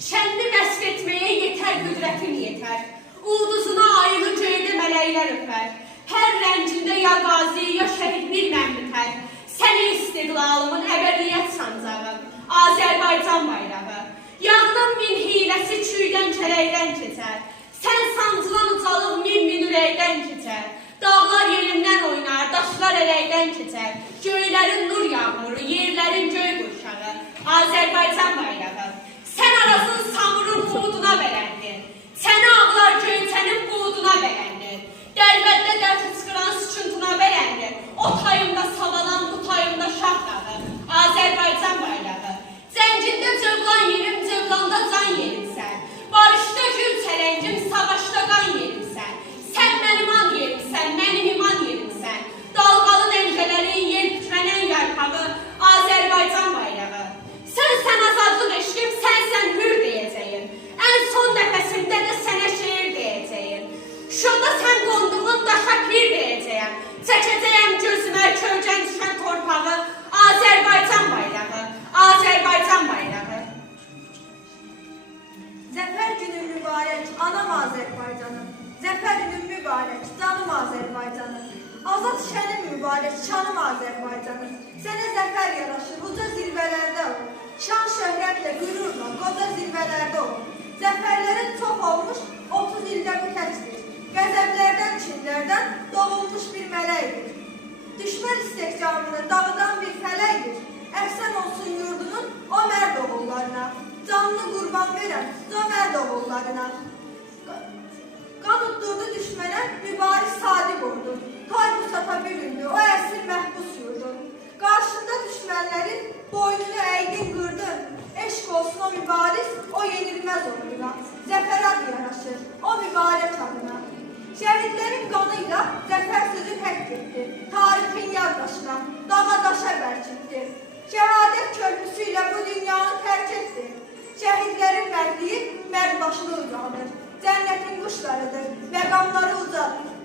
Şənli vəsf etməyə yetər qüdrətin yetər. Ulduzuna ayılı göydə mələklər öpər. Hər rəncində ya qazi, ya şəhid bilməm bitər. Sənin istiqlalımın əbədiyyət sancağı, Azərbaycan bayrağı. Yağının min hiləsi çüydən kələkdən keçər. Sən sancılan ucalıq min ürəkdən keçər. Dağlar yerindən oynar, daşlar ələkdən keçər. Göylərin nur yağmuru, yerlərin göy qurşağı, Azərbaycan bayrağı. Sən arasın samurun xuduna bələndin. Səni ağlar göyçənin buğduna bələndin. Dəlbəddə dərd çıxıran sıçıntına bələndin. O tayımda savalan, bu tayımda şah dağı, Azərbaycan bayrağı. Zəncində cövlan yerim, cövlanda can yerimsən. Barışda gül çələngim, savaşda qan yerimsən. Sən mənim an yerimsən, mənim iman yerimsən. Dalğalı nəncələrin, yel kütrənən yarpağı, Azərbaycan bayrağı. Sən azadlıq eşqim, sən hür deyəcəyim. Ən son nəfəsimdə də sənə şeir deyəcəyim. Şurada sən qonduğun daşa pir deyəcəyəm. Çəkəcəyəm gözümə kölgən düşən torpağı, Azərbaycan bayrağı, Azərbaycan bayrağı. Zəfər günün mübarək, anam Azərbaycanım. Zəfər günün mübarək, canım Azərbaycanım. Azad şənin mübarək, şanım Azərbaycanım. Sənə zəfər yaraşır, uca zirvələrdə ol. Şan şöhrətlə, qürurla, qoca zirvələrdə ol. Zəfərlərin çox olmuş, 30 ildə bu təkdir. Qəzəblərdən, kinlərdən doğulmuş bir mələkdir. Düşmən istehkamını dağıdan bir fələkdir. Əhsən olsun yurdunun o mərd oğullarına. Canını qurban verən o mərd oğullarına. Qan utdurdu düşmənə, mübariz sadiq oldu. Tay bu sata büründü, o əsir məhbus yurdu. Qarşında düşmənlərin boynunu əydin qırdın. Eşq olsun o mübariz, o yenilməz orduna. Zəfər adı yaraşır, o mübarək adına. Şəhidlərin qanıyla zəfər sözü həkk etdi. Tarixin yaddaşına, dağa daşa bərkitdi. Şəhadət körpüsü ilə bu dünyanı tərk etdi. Şəhidlərin mərdliyi mərd başını ucaldır. Cənnətin quşlarıdır, məqamları ucadır.